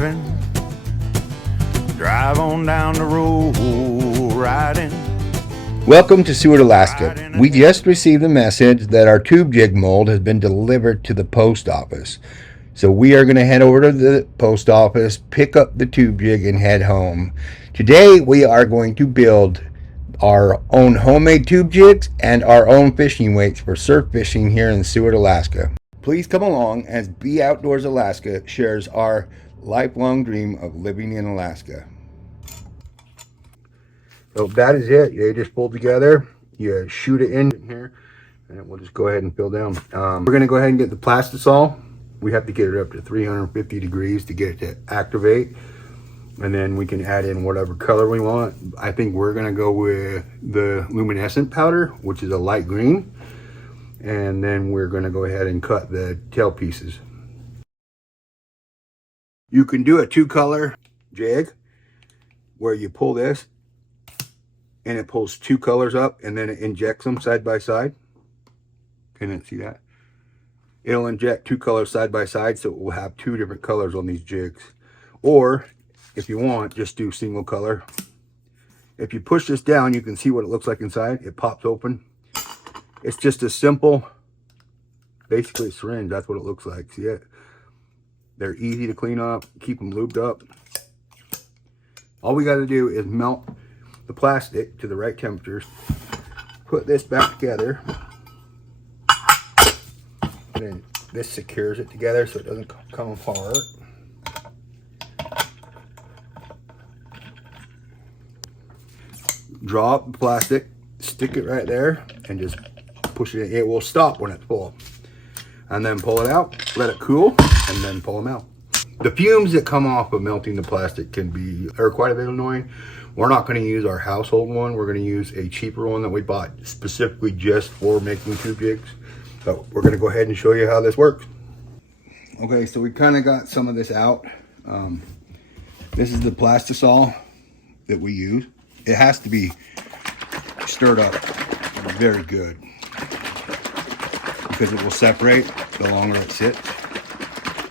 driving. Drive on down the road riding. Welcome to Seward, Alaska. We just received a message that our tube jig mold has been delivered to the post office. So we are going to head over to the post office, pick up the tube jig, and head home. Today we are going to build our own homemade tube jigs and our own fishing weights for surf fishing here in Seward, Alaska. Please come along as Be Outdoors Alaska shares our lifelong dream of living in Alaska. So that is it. They just pulled together. You shoot it in here, and we'll just go ahead and fill down. We're going to go ahead and get the plastisol. We have to get it up to 350 degrees to get it to activate. And then we can add in whatever color we want. I think we're going to go with the luminescent powder, which is a light green. And then we're going to go ahead and cut the tail pieces. You can do a two-color jig where you pull this and it pulls two colors up and then it injects them side by side. Can you see that? It'll inject two colors side by side, so it will have two different colors on these jigs. Or if you want, just do single color. If you push this down, you can see what it looks like inside. It pops open. It's just a simple, basically a syringe. That's what it looks like. See it? They're easy to clean up, keep them lubed up. All we got to do is melt the plastic to the right temperatures. Put this back together. Then this secures it together so it doesn't come apart. Drop the plastic, stick it right there, and just push it in. It will stop when it's full. And then pull it out, let it cool, and then pull them out. The fumes that come off of melting the plastic are quite a bit annoying. We're not going to use our household one. We're going to use a cheaper one that we bought specifically just for making tube jigs. So we're going to go ahead and show you how this works. Okay, so we kind of got some of this out. This is the plastisol that we use. It has to be stirred up very good because it will separate the longer it sits.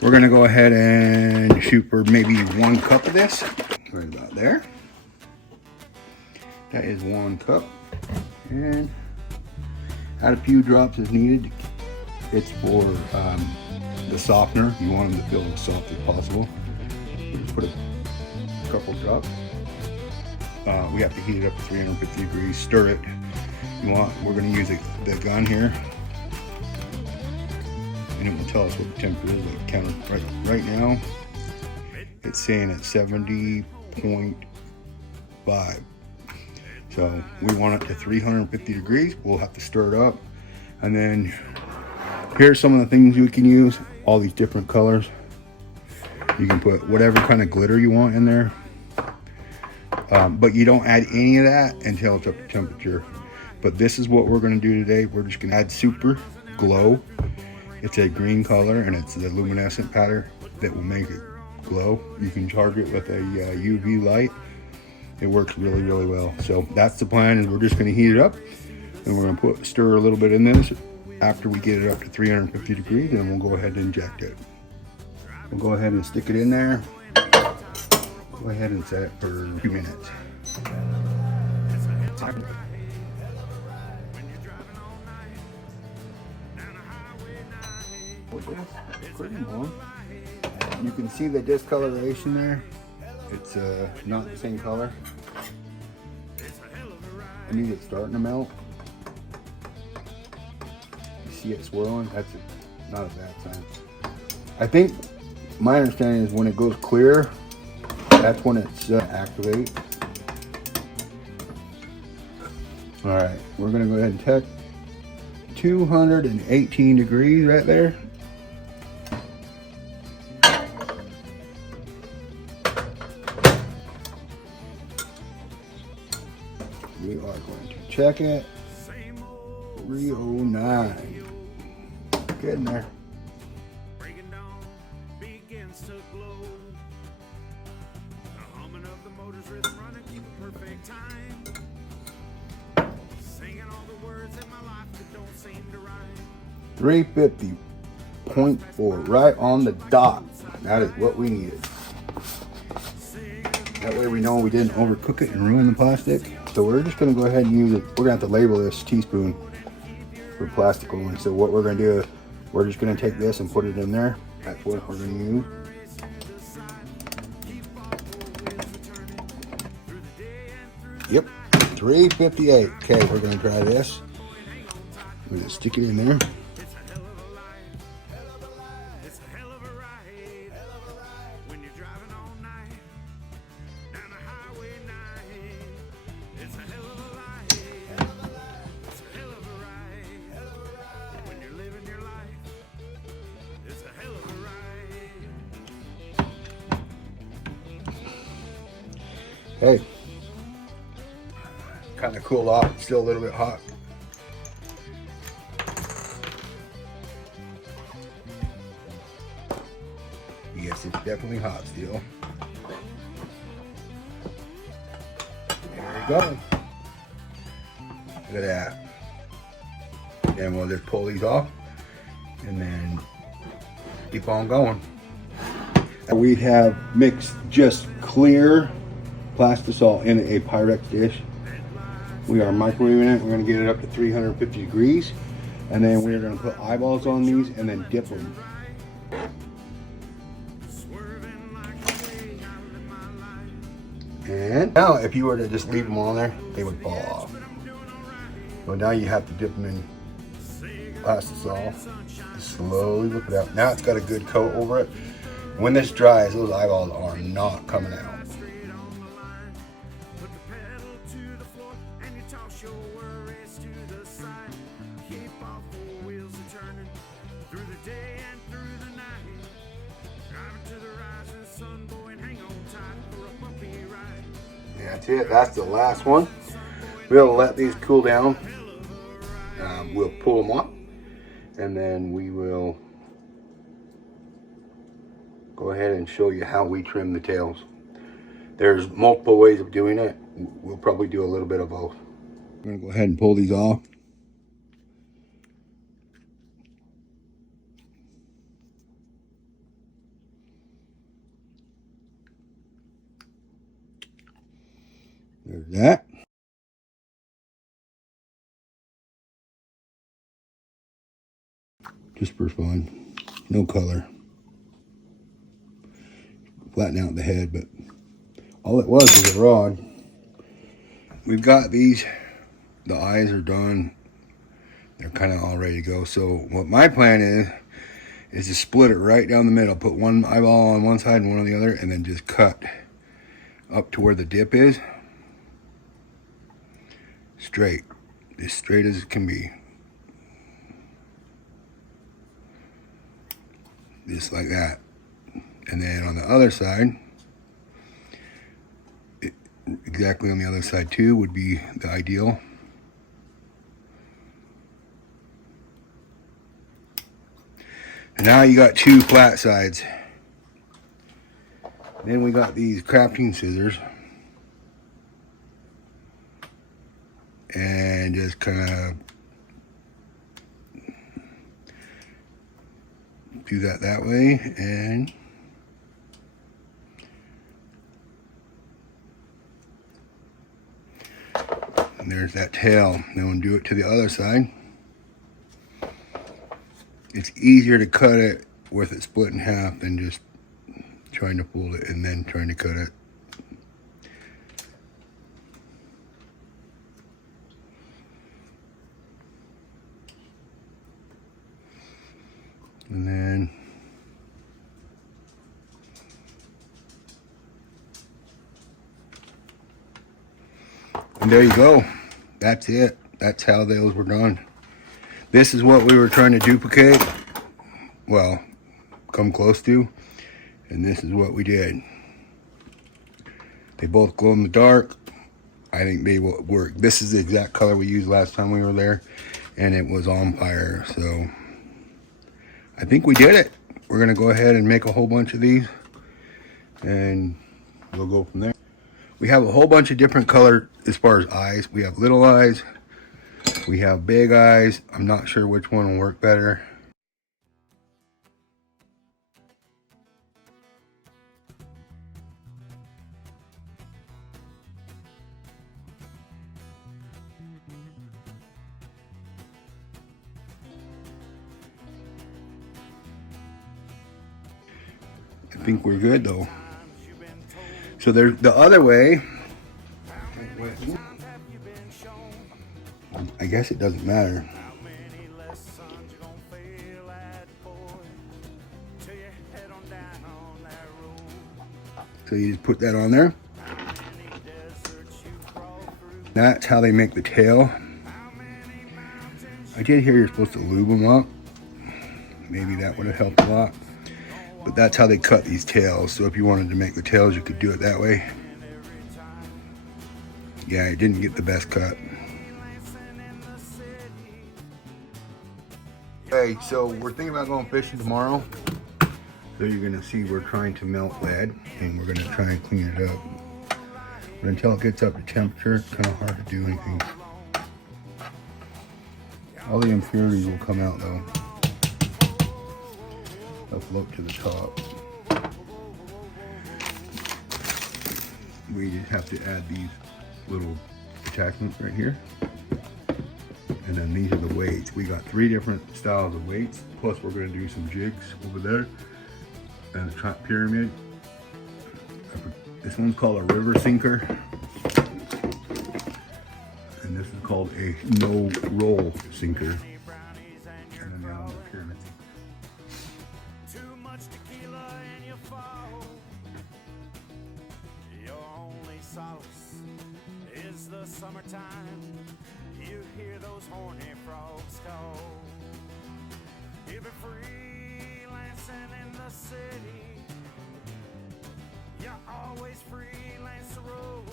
We're going to go ahead and shoot for maybe 1 cup of this. Right about there. That is 1 cup. And add a few drops as needed. It's for the softener. You want them to feel as soft as possible. Just put a couple drops. We have to heat it up to 350 degrees. Stir it. We're going to use the gun here, and it will tell us what the temperature is. Like counter right now, it's saying at 70.5. So we want it to 350 degrees. We'll have to stir it up, and then here's some of the things you can use. All these different colors. You can put whatever kind of glitter you want in there. But you don't add any of that until it's up to temperature. But this is what we're going to do today. We're just going to add Super Glow. It's a green color, and it's the luminescent powder that will make it glow. You can charge it with a UV light. It works really, really well. So that's the plan, is we're just going to heat it up, and we're going to stir a little bit in this after we get it up to 350 degrees, and we'll go ahead and inject it. We'll go ahead and stick it in there. Go ahead and set it for 2 minutes. You can see the discoloration there. It's not the same color. I need it starting to melt. You see it swirling? That's not a bad sign. I think my understanding is when it goes clear, that's when it's activate. All right, we're gonna go ahead and check 218 degrees right there. We are going to check it. 309. Getting there. motors rhythm running, keep a perfect time. Singing all the words in my life that don't seem to rhyme. 350.4, right on the dot. That is what we needed. That way we know we didn't overcook it and ruin the plastic. So we're just gonna go ahead and use it. We're gonna have to label this teaspoon for plastic only. So what we're gonna do, we're just gonna take this and put it in there. That's what we're gonna use. Yep, 358. Okay, we're gonna try this. We're gonna stick it in there. Hey, kind of cooled off. It's still a little bit hot. Yes, it's definitely hot still. There you go. Look at that. And we'll just pull these off and then keep on going. We have mixed just clear plastisol in a Pyrex dish. We are microwaving it. We're going to get it up to 350 degrees. And then we're going to put eyeballs on these and then dip them. And now if you were to just leave them on there, they would fall off. So now you have to dip them in plastisol. Slowly whip it out. Now it's got a good coat over it. When this dries, those eyeballs are not coming out. That's it. That's the last one. We'll let these cool down. We'll pull them up, and then we will go ahead and show you how we trim the tails. There's multiple ways of doing it. We'll probably do a little bit of both. I'm going to go ahead and pull these off. There's that. Just for fun. No color. Flatten out the head, but all it was a rod. We've got these. The eyes are done. They're kind of all ready to go. So what my plan is to split it right down the middle. Put one eyeball on one side and one on the other, and then just cut up to where the dip is. Straight. As straight as it can be. Just like that. And then on the other side, exactly on the other side too would be the ideal. And now you got two flat sides. Then we got these crafting scissors. And just kind of do that way, and there's that tail. Now we'll do it to the other side. It's easier to cut it with it split in half than just trying to fold it and then trying to cut it. And then there you go. That's it. That's how those were done. This is what we were trying to duplicate. Well, come close to. And this is what we did. They both glow in the dark. I think they will work. This is the exact color we used last time we were there, and it was on fire. So I think we did it. We're gonna go ahead and make a whole bunch of these, and we'll go from there. We have a whole bunch of different color as far as eyes. We have little eyes, we have big eyes. I'm not sure which one will work better. I think we're good though. So there's the other way. I guess it doesn't matter. So you just put that on there. That's how they make the tail. I did hear you're supposed to lube them up. Maybe that would have helped a lot. But that's how they cut these tails. So if you wanted to make the tails, you could do it that way. Yeah, it didn't get the best cut. Okay, so we're thinking about going fishing tomorrow. So you're gonna see we're trying to melt lead and we're gonna try and clean it up. But until it gets up to temperature, it's kind of hard to do anything. All the impurities will come out though. They'll float to the top. We just have to add these little attachments right here. And then these are the weights. We got 3 different styles of weights. Plus we're gonna do some jigs over there. And a pyramid. This one's called a river sinker. And this is called a no roll sinker. And then the other pyramid. Too much tequila and you fall. Your only solace is the summertime. You hear those horny frogs call. You've been freelancing in the city. You're always freelance the road.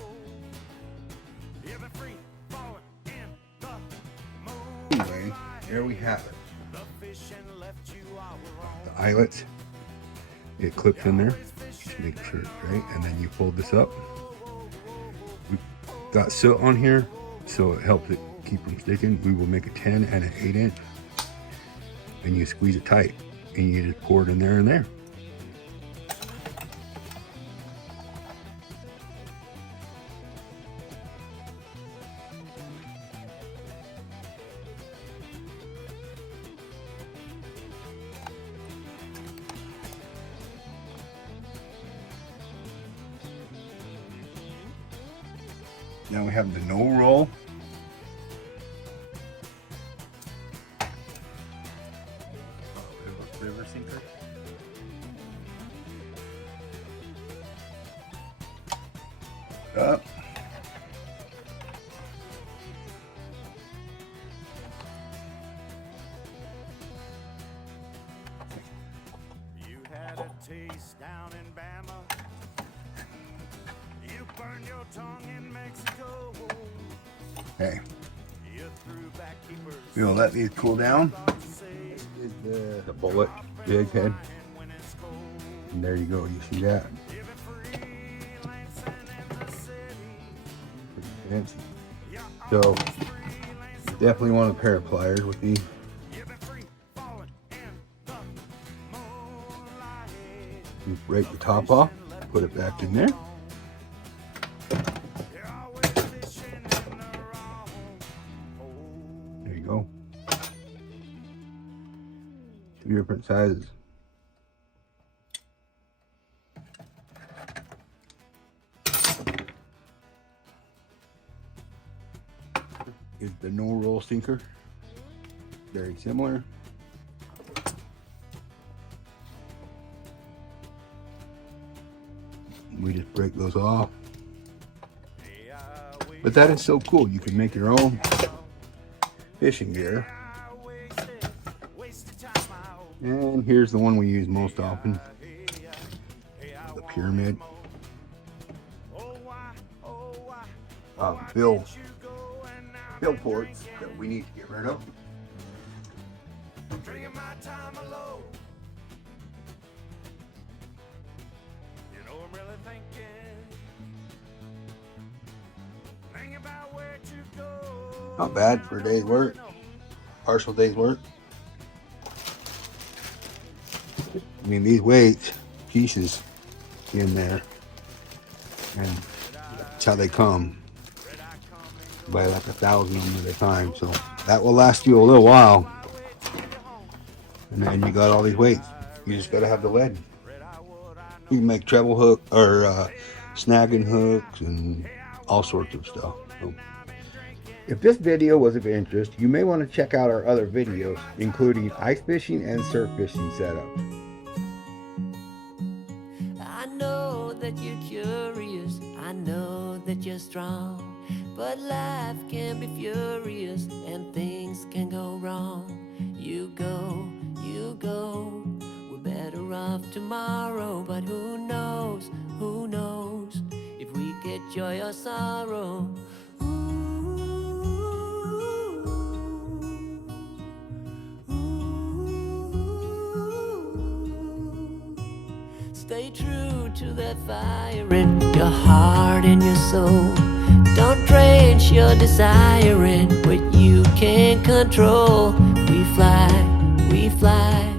You've been free falling in the moon. Anyway, there we have it. The eyelets. It clips in there. Just make sure it's right. And then you fold this up. We've got soot on here, so it helps it keep from sticking. We will make a 10 and an 8 inch. And you squeeze it tight. And you just pour it in there and there. Now we have the no roll. River sinker. Up. You had a taste down in Bama. You burned your tongue in Mexico. Hey. We'll let these cool down. The bullet jig head. And there you go, you see that? Pretty fancy. So, definitely want a pair of pliers with these. You break the top off, put it back in there. There you go. 2 different sizes. Is the no roll sinker. Very similar. We just break those off. But that is so cool. You can make your own fishing gear. And here's the one we use most often. The pyramid. Bill ports that we need to get rid of. Not bad for a day's work, partial day's work. I mean, these weights, pieces in there, and that's how they come. Buy like 1,000 of them at a time, so that will last you a little while. And then you got all these weights. You just got to have the lead. You can make treble hook or snagging hooks and all sorts of stuff. So, if this video was of interest, you may want to check out our other videos, including ice fishing and surf fishing setups. I know that you're curious, I know that you're strong, but life can be furious and things can go wrong. You go, we're better off tomorrow, but who knows if we get joy or sorrow. Stay true to that fire in your heart and your soul. Don't drench your desire in what you can't control. We fly,